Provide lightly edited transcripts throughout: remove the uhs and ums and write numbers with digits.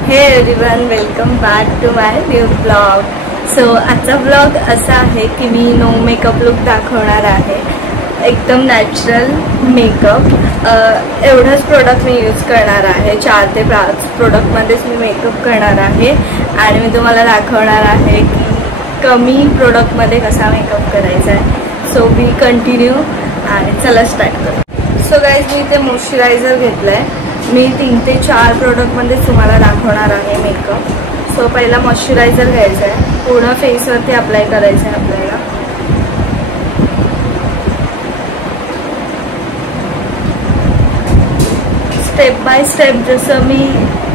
हे everyone, welcome back to my new blog. So आजचा blog असा आहे की मी नो मेकअप लुक दाखवणार आहे. एकदम नॅचरल मेकअप. एवढंच प्रोडक्ट मी यूज करणार आहे. 4 ते 5 प्रोडक्टमध्येच मी मेकअप करणार आहे आणि मी तुम्हाला दाखवणार आहे की कमी प्रोडक्टमध्ये कसा मेकअप करायचा आहे. सो वी कंटिन्यू आणि चला स्टार्ट करू. सो गाईज, मी इथे मॉइश्चरायझर घेतलं आहे. मी 3 ते 4 प्रोडक्टमध्ये तुम्हाला दाखवणार आहे मेकअप. सो पहिला मॉइश्चरायझर घ्यायचा आहे. पूर्ण फेसवरती अप्लाय करायचं आहे आपल्याला. स्टेप बाय स्टेप जसं मी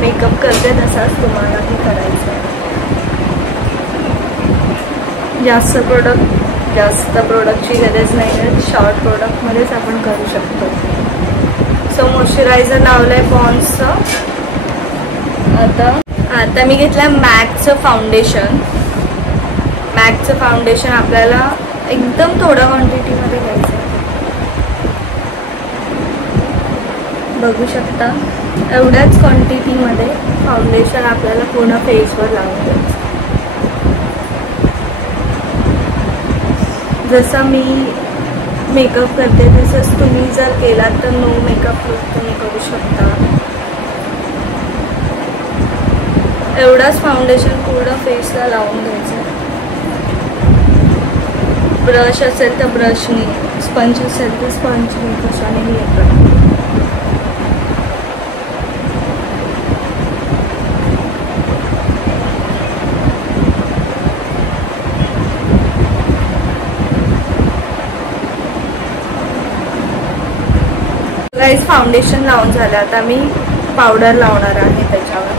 मेकअप करते तसाच तुम्हालाही करायचं आहे. जास्त प्रोडक्टची गरज नाही आहे. शॉर्ट प्रोडक्टमध्येच आपण करू शकतो. सो मॉइश्चरायझर लावलं आहे पॉन्ड्सचं. आता मी घेतलं मॅकचं फाउंडेशन. मॅकचं फाउंडेशन आपल्याला एकदम थोड्या क्वांटिटीमध्ये घ्यायचं आहे. बघू शकता, एवढ्याच क्वांटिटीमध्ये फाउंडेशन आपल्याला पूर्ण फेसवर लावून द्यायचं. जसं मी मेकअप करते तसंच तुम्ही जर केलात तर नो मेकअप लुक तुम्ही करू शकता. एवढाच फाउंडेशन पूर्ण फेसला लावून घ्यायचं. ब्रश असेल तर ब्रशनी, स्पंज असेल तर स्पंजनी, कशाने मी येतं. गाईज, फाउंडेशन लावून झालं. आता मी पावडर लावणार आहे त्याच्यावर.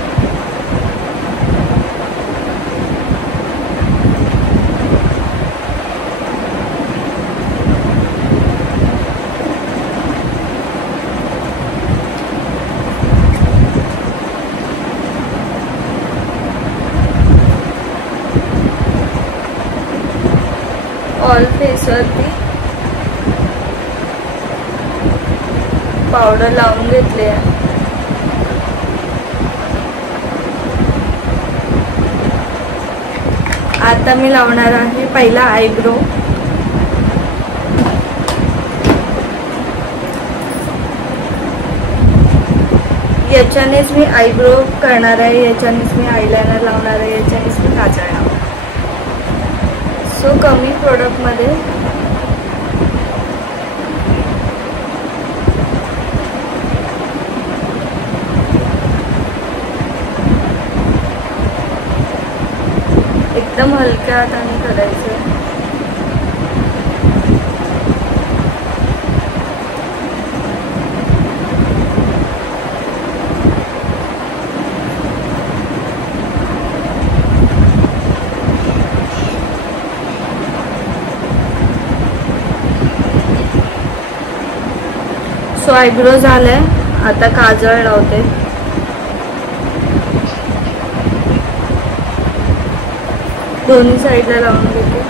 ऑल फेसवरती पावडर लावून घेतली आहे. आता मी लावणार आहे पहिला आयब्रो. याच्यानेच मी आयब्रो करणार आहे. याच्यानेच मी आयलायनर लावणार आहे. याच्यानेच मी काजळ लावणार. सो कमी प्रोडक्टमध्ये एकदम हलक्या हाताने करायचं. सो आयब्रो झालंय. आता काजळ लावते. दोन्ही साईडला लावून घेते.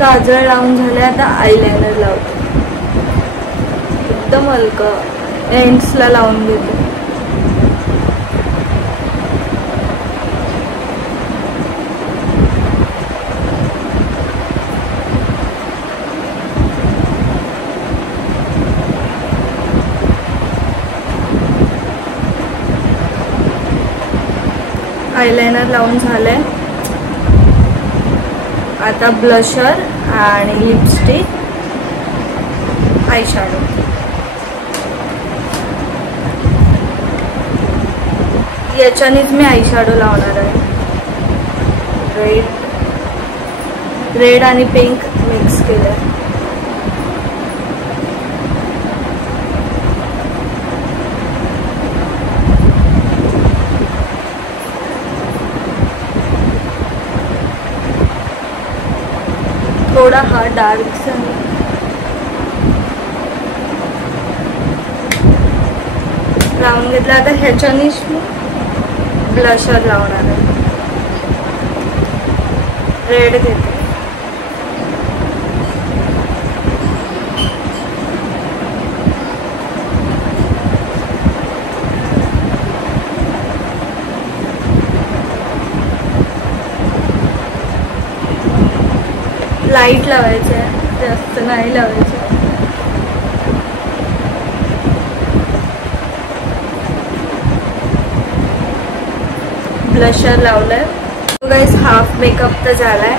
काजळ लावून झाले. आता आयलायनर लावते. एकदम हलकं एंड्सला लावून घेते. आयलायनर लावून झालंय. आता ब्लशर आणि लिपस्टिक, आयशॅडो. याच्यानेच मी आयशॅडो लावणार आहे. रेड आणि पिंक मिक्स केलं. थोड़ा हा डार्क लावून घेतला. आता ह्याच्यानेच मी ब्लशर लावणार आहे. रेड घेते. लाईट लावायचं आहे, जास्त नाही लावायचं. ब्लशर लावलंय. गाईस हाफ मेकअप तर झालाय.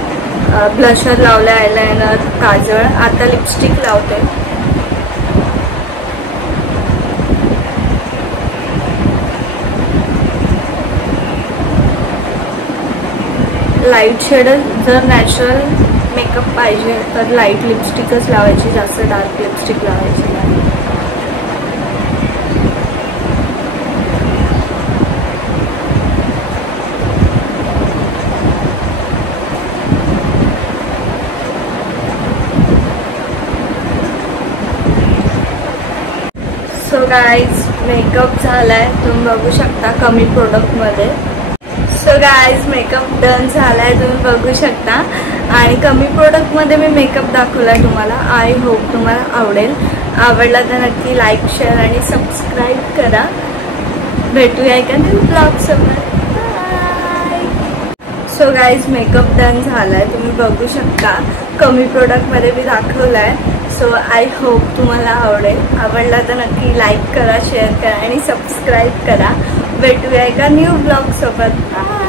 ब्लशर लावलंय, आयलायनर, काजळ. आता लिपस्टिक लावते. लाईट शेड जर नॅचरल मेकअप पाहिजे तर लाईट लिपस्टिकच लावायची, जास्त डार्क लिपस्टिक लावायची नाही. सो गाईज मेकअप झालाय, तुम्ही बघू शकता कमी प्रोडक्टमध्ये. सो गाईज मेकअप डन झालाय, तुम्ही बघू शकता. आणि कमी प्रोडक्टमध्ये मी मेकअप दाखवला तुम्हाला. आय होप तुम्हाला आवडेल. आवडला तर नक्की लाईक, शेअर आणि सबस्क्राईब करा. भेटूया एका न्यू ब्लॉग सोबत. सो गाईज मेकअप डन झालाय, तुम्ही बघू शकता. कमी प्रोडक्टमध्ये मी दाखवलाय. सो आय होप तुम्हाला आवडेल. आवडला तर नक्की लाईक करा, शेअर करा आणि सबस्क्राईब करा. भेटूया एका न्यू ब्लॉग सोबत.